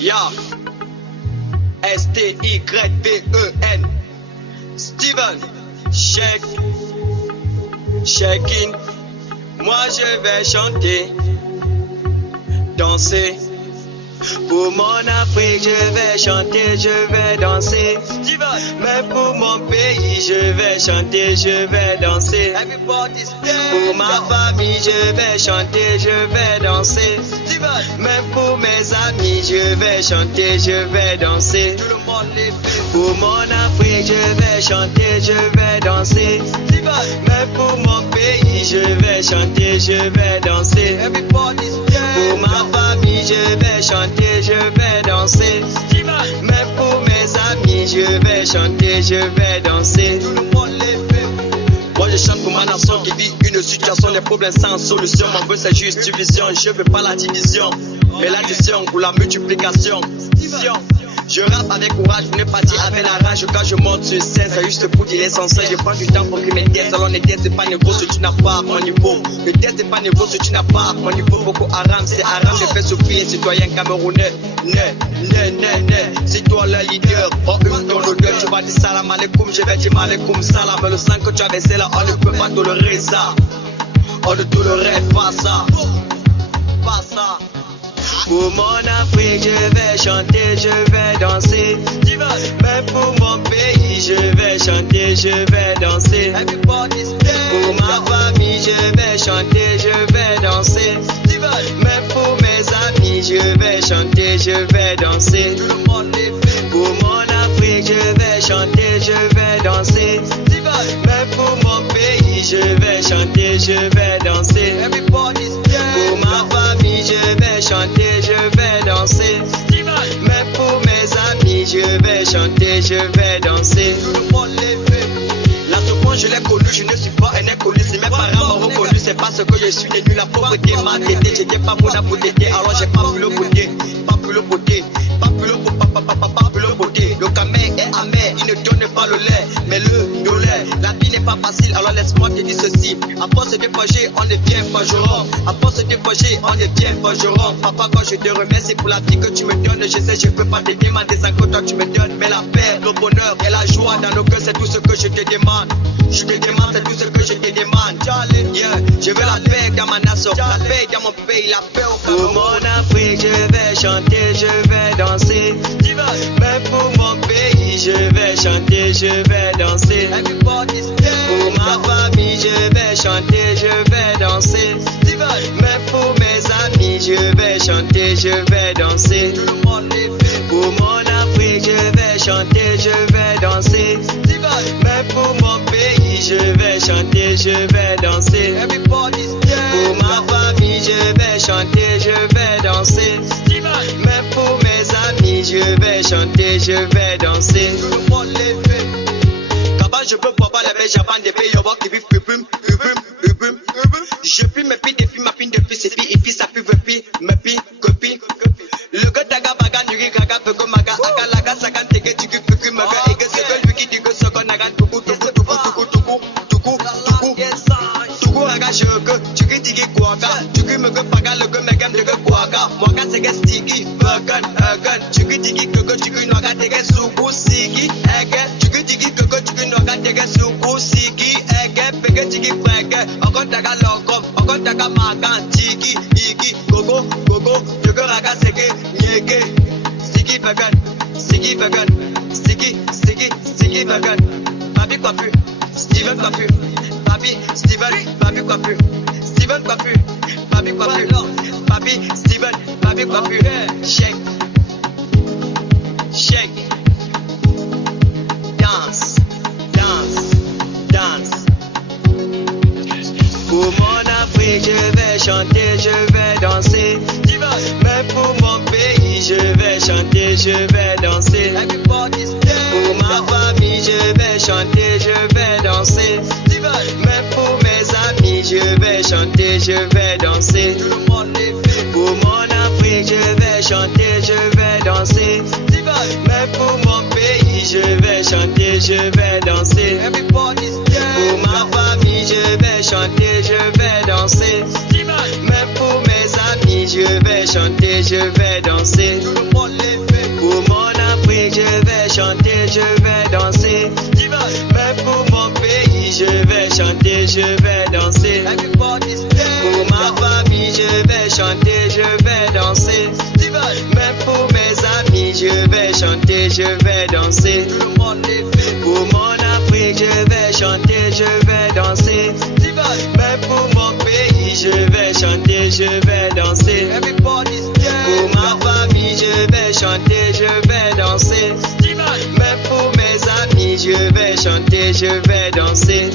Ya S-T-Y-V-E-N Steven Shaking. Moi je vais chanter, danser. Pour mon Afrique, je vais chanter, je vais danser. Mais pour mon pays, je vais chanter, je vais danser. Pour ma famille, je vais chanter, je vais danser. Mais pour mes amis, je vais chanter, je vais danser. Pour mon Afrique, je vais chanter, je vais danser. Mais pour mon pays, je vais chanter, je vais danser. Pour ma famille, je vais chanter, je vais danser. Mais pour mes amis, je vais chanter, je vais danser. Moi je chante pour ma nation qui vit une situation, des problèmes sans solution. Mon but c'est juste division, je veux pas la division, mais l'addition pour la multiplication. Je rappe avec courage, je n'ai pas dit avec la rage. Quand je monte sur scène, c'est juste pour dire l'essentiel. Je prends du temps pour que mes têtes, alors les têtes c'est pas niveau si tu n'as pas mon niveau. Les têtes c'est pas niveau si tu n'as pas mon niveau. Boko Haram, c'est Haram, je fais souffrir un citoyen camerounais. C'est toi le leader, oh une dans l'odeur. Tu vas dire salam alaikum, je vais dire malekoum salam. Le sang que tu as versé là, on ne peut pas tolérer ça. On ne tolérerait pas ça. Pas ça. Pour mon Afrique, je vais chanter, je vais danser. Mais pour mon pays, je vais chanter, je vais danser. Pour ma famille, je vais chanter, je vais danser. Mais pour mes amis, je vais chanter, je vais danser. Pour mon Afrique, je vais chanter, je vais danser. Mais pour mon pays, je vais chanter, je vais danser. Pour ma famille, je vais chanter, je vais danser. Mais pour mes amis, je vais chanter, je vais danser. La seconde, je l'ai connu, je ne suis pas un inconnu. Si mes parents m'ont reconnu, c'est parce que je suis né la pauvreté m'a tété. J'étais pas mon à beauté, alors j'ai pas pu le beauté. Pas pu le beauté, pas pu le beauté. Le camé est amer, il ne donne pas le lait, mais le lait. La vie n'est pas facile, alors laisse-moi te dire ceci. À force de forger, on devient forgeron. À force de forger, on devient forgeron. Papa, quand je te remercie pour la vie que tu me donnes, je sais, je peux pas te demander ça que toi tu me donnes. Mais la paix, le bonheur et la joie dans nos cœurs, c'est tout ce que je te demande. Je te demande, c'est tout ce que je te demande. Yeah, je veux la paix dans ma nation, la paix dans mon pays, la paix au Cameroun. Pour mon Afrique, je vais chanter, je vais danser. Mais pour mon pays, je vais chanter, je vais danser. Pour ma famille, je vais chanter, je vais danser. Mais pour mes amis, je vais chanter, je vais danser. Pour mon Afrique, je vais chanter, je vais danser. Mais pour mon pays, je vais chanter, je vais danser. Pour ma famille, je vais chanter, je vais danser. Mais pour mes amis, je vais chanter, je vais danser. Quand je peux pas les belles Japan des pays, qui vivent je puis me pis depuis ma pine depuis c'est et puis ça pue me pis copine. Le gars daga baga nuri gaga pego maga aga laga sagan tege tuku puku maga ege sego wiki digo soko nagan tuku raga shoko tuku digi kwaga tuku mego paga le go megam de kwaga moga sege stigi bagan tuku digi gogo tuku noga tege suku sigi ege tuku digi gogo tuku noga tege suku sigi ege pege digi kwege okon daga lokom okon daga magan tigi igi gogo tuku raga sege nyege stigi bagan stigi vegan. Babi coiffure, Steven coiffure. Babi Steven, babi coiffure. Steven coiffure, babi coiffure. Babi Steven, babi coiffure. Shake. Dance. Pour mon Afrique, je vais chanter, je vais danser. Mais pour mon pays, je vais chanter, je vais danser. Pour ma famille, je vais chanter, je vais danser. Mais pour mes amis, je vais chanter, je vais danser. Pour mon Afrique, je vais chanter, je vais danser. Mais pour mon pays, je vais chanter, je vais danser. Pour ma famille, je vais chanter, je vais danser. Mais pour mes amis, je vais chanter, je vais danser. danser. Pour mon Afrique, je vais chanter, je vais danser. Même pour mon pays, je vais chanter, je vais danser. Pour ma famille, je vais chanter, je vais danser. Même pour mes amis, je vais chanter, je vais danser.